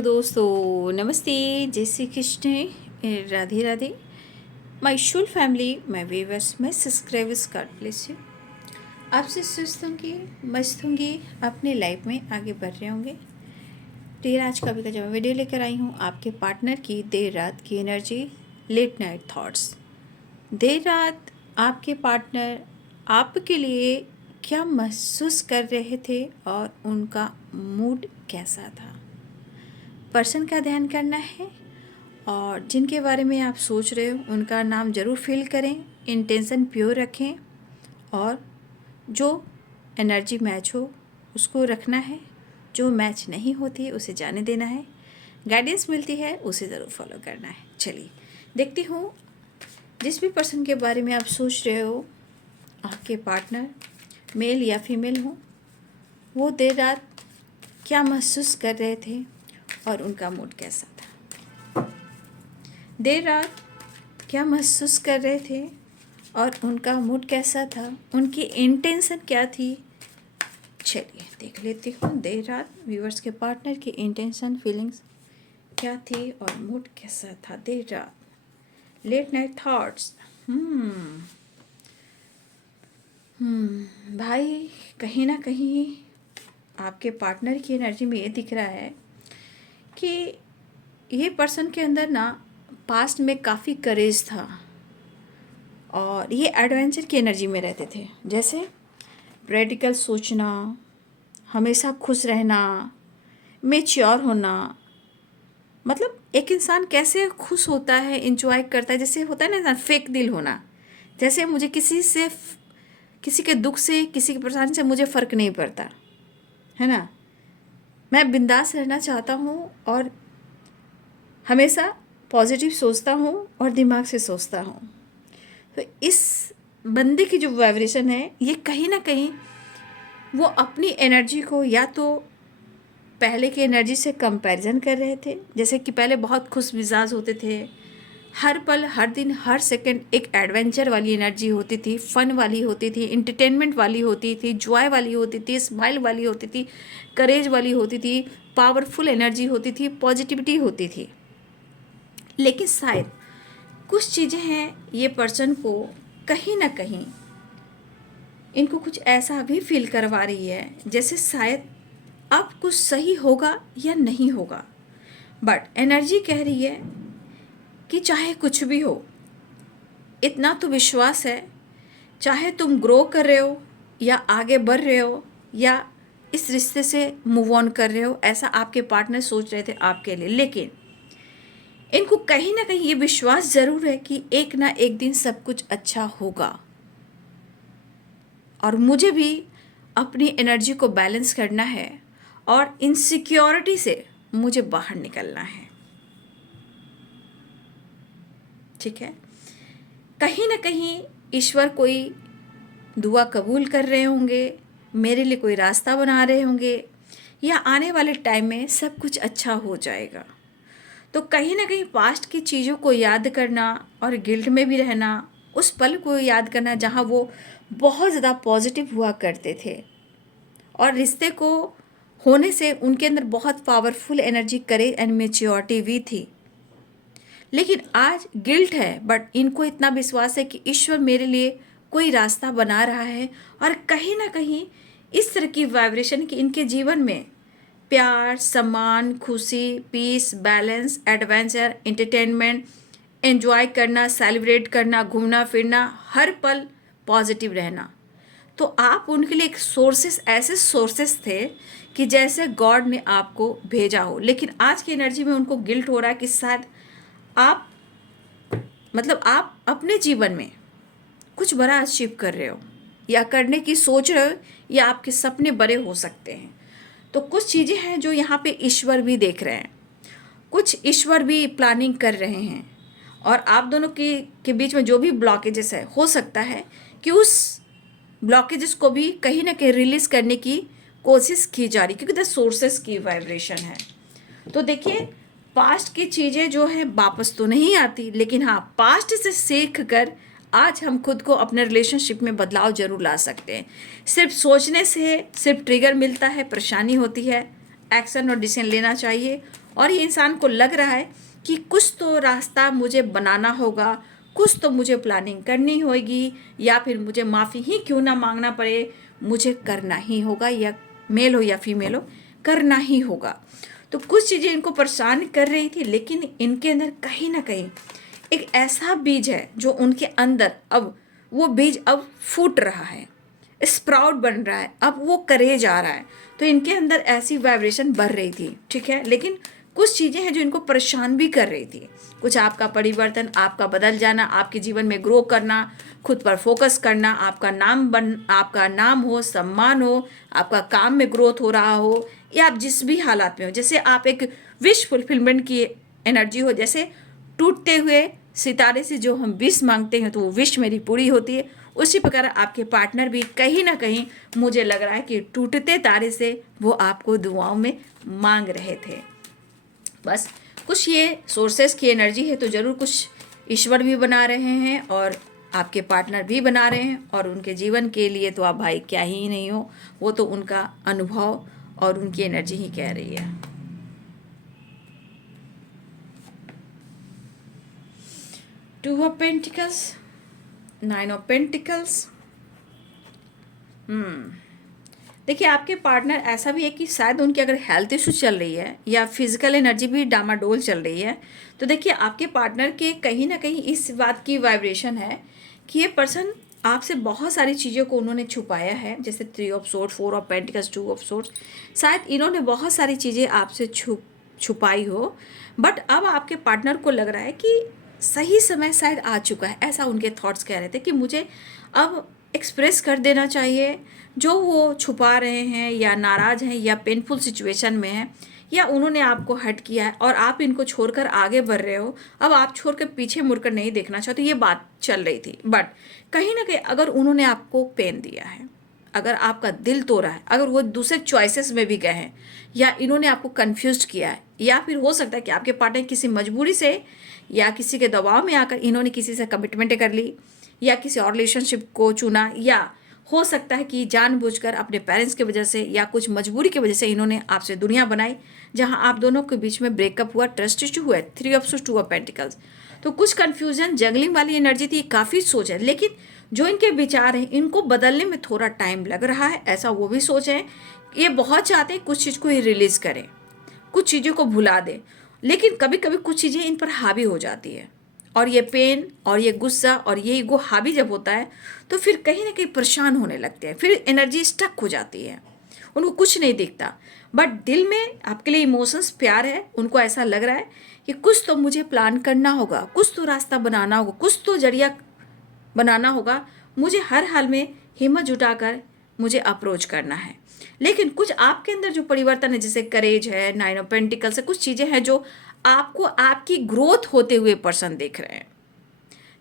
Hello दोस्तों, नमस्ते, जय Shri Krishna, Radhe Radhe. My Shool family, my viewers, my subscribers, God bless you. आपसे सुस्त होंगे, मस्त होंगे, अपने लाइफ में आगे बढ़ रहे होंगे। देर आज का भी का जब मैं वीडियो लेकर आई हूँ आपके पार्टनर की देर रात की एनर्जी, लेट नाइट थॉट्स। देर रात आपके पार्टनर आपके लिए क्या महसूस कर रहे थे और उनका मूड कैसा था। पर्सन का ध्यान करना है और जिनके बारे में आप सोच रहे हो उनका नाम ज़रूर फिल करें, इंटेंशन प्योर रखें और जो एनर्जी मैच हो उसको रखना है, जो मैच नहीं होती है उसे जाने देना है। गाइडेंस मिलती है उसे ज़रूर फॉलो करना है। चलिए देखती हूँ जिस भी पर्सन के बारे में आप सोच रहे हो, आपके पार्टनर मेल या फीमेल हो, वो देर रात क्या महसूस कर रहे थे और उनका मूड कैसा था। देर रात क्या महसूस कर रहे थे और उनका मूड कैसा था, उनकी इंटेंशन क्या थी। चलिए देख लेती हूँ देर रात व्यूअर्स के पार्टनर की इंटेंशन, फीलिंग्स क्या थी और मूड कैसा था देर रात। Late night thoughts. भाई, कहीं ना कहीं आपके पार्टनर की एनर्जी में ये दिख रहा है कि ये पर्सन के अंदर ना पास्ट में काफ़ी करेज था और ये एडवेंचर की एनर्जी में रहते थे। जैसे प्रैक्टिकल सोचना, हमेशा खुश रहना, मैच्योर होना। मतलब एक इंसान कैसे खुश होता है, इंजॉय करता है, जैसे होता है ना फेक दिल होना। जैसे मुझे किसी के दुख से, किसी की परेशानी से मुझे फ़र्क नहीं पड़ता, है ना। मैं बिंदास रहना चाहता हूँ और हमेशा पॉजिटिव सोचता हूँ और दिमाग से सोचता हूँ। तो इस बंदे की जो वाइब्रेशन है, ये कहीं ना कहीं वो अपनी एनर्जी को या तो पहले की एनर्जी से कंपैरिजन कर रहे थे। जैसे कि पहले बहुत खुश मिजाज होते थे, हर पल, हर दिन, हर सेकंड एक एडवेंचर वाली एनर्जी होती थी, फन वाली होती थी, इंटरटेनमेंट वाली होती थी, जॉय वाली होती थी, स्माइल वाली होती थी, करेज वाली होती थी, पावरफुल एनर्जी होती थी, पॉजिटिविटी होती थी। लेकिन शायद कुछ चीज़ें हैं ये पर्सन को कहीं ना कहीं इनको कुछ ऐसा भी फील करवा रही है जैसे शायद अब कुछ सही होगा या नहीं होगा। बट एनर्जी कह रही है कि चाहे कुछ भी हो, इतना तो विश्वास है, चाहे तुम ग्रो कर रहे हो या आगे बढ़ रहे हो या इस रिश्ते से मूव ऑन कर रहे हो, ऐसा आपके पार्टनर सोच रहे थे आपके लिए। लेकिन इनको कहीं ना कहीं ये विश्वास ज़रूर है कि एक ना एक दिन सब कुछ अच्छा होगा और मुझे भी अपनी एनर्जी को बैलेंस करना है और इनसिक्योरिटी से मुझे बाहर निकलना है। ठीक है, कहीं ना कहीं ईश्वर कोई दुआ कबूल कर रहे होंगे, मेरे लिए कोई रास्ता बना रहे होंगे या आने वाले टाइम में सब कुछ अच्छा हो जाएगा। तो कहीं ना कहीं पास्ट की चीज़ों को याद करना और गिल्ट में भी रहना, उस पल को याद करना जहाँ वो बहुत ज़्यादा पॉजिटिव हुआ करते थे और रिश्ते को होने से उनके अंदर बहुत powerful energy, courage and maturity भी थी। लेकिन आज गिल्ट है, बट इनको इतना विश्वास है कि ईश्वर मेरे लिए कोई रास्ता बना रहा है और कहीं ना कहीं इस तरह की वाइब्रेशन कि इनके जीवन में प्यार, सम्मान, खुशी, peace, balance, adventure, entertainment, enjoy करना, सेलिब्रेट करना, घूमना फिरना, हर पल पॉजिटिव रहना। तो आप उनके लिए एक सोर्सेस, ऐसे सोर्सेस थे कि जैसे गॉड ने आपको भेजा हो। लेकिन आज की एनर्जी में उनको गिल्ट हो रहा है कि शायद आप आप अपने जीवन में कुछ बड़ा अचीव कर रहे हो या करने की सोच रहे हो या आपके सपने बड़े हो सकते हैं। तो कुछ चीज़ें हैं जो यहाँ पे ईश्वर भी देख रहे हैं, कुछ ईश्वर भी प्लानिंग कर रहे हैं और आप दोनों के बीच में जो भी ब्लॉकेजेस है, हो सकता है कि उस ब्लॉकेजेस को भी कहीं ना कहीं रिलीज करने की कोशिश की जा रही, क्योंकि द सोर्सेस की वाइब्रेशन है। तो देखिए, पास्ट की चीज़ें जो है वापस तो नहीं आती, लेकिन हाँ, पास्ट से सीख कर आज हम खुद को अपने रिलेशनशिप में बदलाव जरूर ला सकते हैं। सिर्फ सोचने से सिर्फ ट्रिगर मिलता है, परेशानी होती है। एक्शन और डिसीजन लेना चाहिए और ये इंसान को लग रहा है कि कुछ तो रास्ता मुझे बनाना होगा, कुछ तो मुझे प्लानिंग करनी होगी, या फिर मुझे माफ़ी ही क्यों ना मांगना पड़े, मुझे करना ही होगा, या मेल हो या फीमेल हो, करना ही होगा। तो कुछ चीज़ें इनको परेशान कर रही थी, लेकिन इनके अंदर कहीं ना कहीं एक ऐसा बीज है जो उनके अंदर अब वो बीज अब फूट रहा है, स्प्राउट बन रहा है, अब वो करेज आ रहा है। तो इनके अंदर ऐसी वाइब्रेशन बढ़ रही थी, ठीक है। लेकिन कुछ चीज़ें हैं जो इनको परेशान भी कर रही थी। कुछ आपका परिवर्तन, आपका बदल जाना, आपके जीवन में ग्रो करना, खुद पर फोकस करना, आपका नाम हो, सम्मान हो, आपका काम में ग्रोथ हो रहा हो, या आप जिस भी हालात में हो, जैसे आप एक विश फुलफिलमेंट की एनर्जी हो, जैसे टूटते हुए सितारे से जो हम विश मांगते हैं तो वो विश मेरी पूरी होती है, उसी प्रकार आपके पार्टनर भी कहीं ना कहीं मुझे लग रहा है कि टूटते तारे से वो आपको दुआओं में मांग रहे थे। बस कुछ ये सोर्सेस की एनर्जी है, तो ज़रूर कुछ ईश्वर भी बना रहे हैं और आपके पार्टनर भी बना रहे हैं, और उनके जीवन के लिए तो आप भाई क्या ही नहीं हो, वो तो उनका अनुभव और उनकी एनर्जी ही कह रही है। Two of pentacles, 9 of pentacles. देखिए आपके पार्टनर ऐसा भी है कि शायद उनकी अगर हेल्थ इशू चल रही है या फिजिकल एनर्जी भी डामाडोल चल रही है, तो देखिए आपके पार्टनर के कहीं ना कहीं इस बात की वाइब्रेशन है कि ये पर्सन आपसे बहुत सारी चीज़ों को उन्होंने छुपाया है, जैसे 3 of swords, 4 of pentacles, 2 of swords. शायद इन्होंने बहुत सारी चीज़ें आपसे छुपाई हो, बट अब आपके पार्टनर को लग रहा है कि सही समय शायद आ चुका है। ऐसा उनके थॉट्स कह रहे थे कि मुझे अब एक्सप्रेस कर देना चाहिए जो वो छुपा रहे हैं, या नाराज़ हैं, या पेनफुल सिचुएशन में हैं, या उन्होंने आपको हर्ट किया है और आप इनको छोड़कर आगे बढ़ रहे हो। अब आप छोड़कर पीछे मुड़कर नहीं देखना चाहते, ये बात चल रही थी। बट कहीं ना कहीं अगर उन्होंने आपको पेन दिया है, अगर आपका दिल तोड़ा है, अगर वो दूसरे चॉइसेस में भी गए हैं, या इन्होंने आपको कन्फ्यूज किया है, या फिर हो सकता है कि आपके पार्टनर किसी मजबूरी से या किसी के दबाव में आकर इन्होंने किसी से कमिटमेंट कर ली, या किसी और रिलेशनशिप को चुना, या हो सकता है कि जानबूझकर अपने पेरेंट्स की वजह से या कुछ मजबूरी की वजह से इन्होंने आपसे दुनिया बनाई, जहां आप दोनों के बीच में ब्रेकअप हुआ, ट्रस्ट इशू हुआ। 3 ऑफ सोर्ड्स, 2 ऑफ पेंटिकल्स। तो कुछ कन्फ्यूजन, जंगलिंग वाली एनर्जी थी, काफ़ी सोच है, लेकिन जो इनके विचार हैं इनको बदलने में थोड़ा टाइम लग रहा है, ऐसा वो भी सोच है। ये बहुत चाहते हैं कुछ चीज़ को ही रिलीज़ करें, कुछ चीज़ों को भुला दें, लेकिन कभी कभी कुछ चीज़ें इन पर हावी हो जाती है, और ये पेन और ये गुस्सा और ये ईगो हावी जब होता है तो फिर कहीं ना कहीं परेशान होने लगते हैं, फिर एनर्जी स्टक हो जाती है, उनको कुछ नहीं दिखता। बट दिल में आपके लिए इमोशंस प्यार है, उनको ऐसा लग रहा है कि कुछ तो मुझे प्लान करना होगा, कुछ तो रास्ता बनाना होगा, कुछ तो जरिया बनाना होगा, मुझे हर हाल में हिम्मत जुटाकर मुझे अप्रोच करना है। लेकिन कुछ आपके अंदर जो परिवर्तन है, जैसे करेज है, 9 ऑफ पेंटिकल्स से, कुछ चीज़ें हैं जो आपको आपकी ग्रोथ होते हुए पर्सन देख रहे हैं,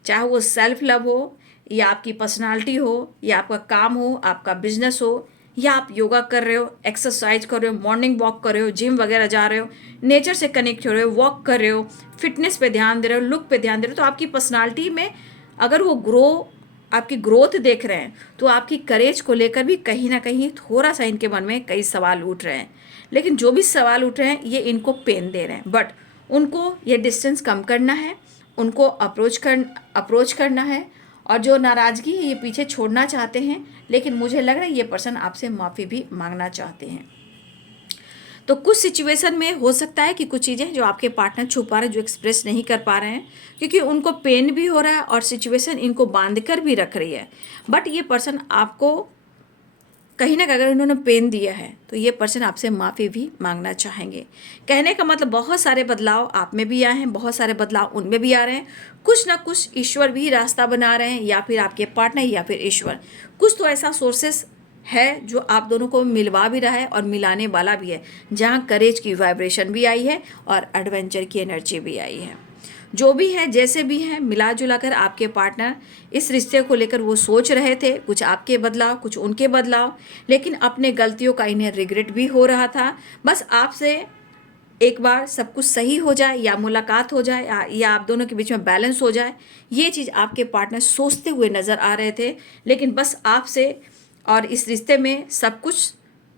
चाहे वो सेल्फ लव हो, या आपकी पर्सनालिटी हो, या आपका काम हो, आपका बिजनेस हो, या आप योगा कर रहे हो, एक्सरसाइज कर रहे हो, मॉर्निंग वॉक कर रहे हो, जिम वगैरह जा रहे हो, नेचर से कनेक्ट हो रहे हो, वॉक कर रहे हो, फिटनेस पे ध्यान दे रहे हो, लुक पे ध्यान दे रहे हो, तो आपकी पर्सनालिटी में अगर वो आपकी ग्रोथ देख रहे हैं, तो आपकी करेज को लेकर भी कहीं ना कहीं थोड़ा सा इनके मन में कई सवाल उठ रहे हैं। लेकिन जो भी सवाल उठ रहे हैं ये इनको पेन दे रहे हैं, बट उनको ये डिस्टेंस कम करना है, उनको अप्रोच करना है, और जो नाराज़गी है ये पीछे छोड़ना चाहते हैं। लेकिन मुझे लग रहा है ये पर्सन आपसे माफ़ी भी मांगना चाहते हैं। तो कुछ सिचुएशन में हो सकता है कि कुछ चीज़ें जो आपके पार्टनर छुपा रहे हैं, जो एक्सप्रेस नहीं कर पा रहे हैं, क्योंकि उनको पेन भी हो रहा है और सिचुएशन इनको बांध कर भी रख रही है। बट ये पर्सन आपको कहीं ना कहीं अगर उन्होंने पेन दिया है तो ये पर्सन आपसे माफ़ी भी मांगना चाहेंगे। कहने का मतलब बहुत सारे बदलाव आप में भी आए हैं, बहुत सारे बदलाव उनमें भी आ रहे हैं, कुछ ना कुछ ईश्वर भी रास्ता बना रहे हैं, या फिर आपके पार्टनर या फिर ईश्वर, कुछ तो ऐसा सोर्सेस है जो आप दोनों को मिलवा भी रहा है और मिलाने वाला भी है, जहाँ करेज की वाइब्रेशन भी आई है और एडवेंचर की एनर्जी भी आई है। जो भी है, जैसे भी है, मिला जुला कर आपके पार्टनर इस रिश्ते को लेकर वो सोच रहे थे, कुछ आपके बदलाव, कुछ उनके बदलाव, लेकिन अपने गलतियों का इन्हें रिग्रेट भी हो रहा था। बस आपसे एक बार सब कुछ सही हो जाए, या मुलाकात हो जाए, या आप दोनों के बीच में बैलेंस हो जाए, ये चीज़ आपके पार्टनर सोचते हुए नज़र आ रहे थे। लेकिन बस आपसे और इस रिश्ते में सब कुछ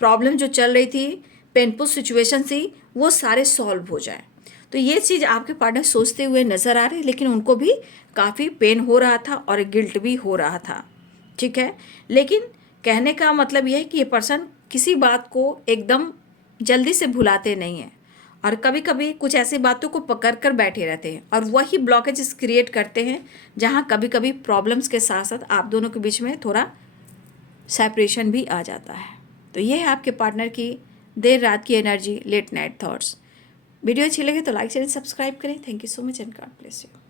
प्रॉब्लम जो चल रही थी, पेनफुल सिचुएशन से वो सारे सॉल्व हो जाए। तो ये चीज़ आपके पार्टनर सोचते हुए नज़र आ रहे हैं, लेकिन उनको भी काफ़ी पेन हो रहा था और गिल्ट भी हो रहा था, ठीक है। लेकिन कहने का मतलब ये है कि ये पर्सन किसी बात को एकदम जल्दी से भुलाते नहीं हैं और कभी कभी कुछ ऐसी बातों को पकड़ कर बैठे रहते हैं और वही ब्लॉकेजेस क्रिएट करते हैं, जहाँ कभी कभी प्रॉब्लम्स के साथ साथ आप दोनों के बीच में थोड़ा सेपरेशन भी आ जाता है। तो ये है आपके पार्टनर की देर रात की energy, late night thoughts. Video अच्छी लगे तो लाइक शेयर सब्सक्राइब करें। Thank you so much and God bless you.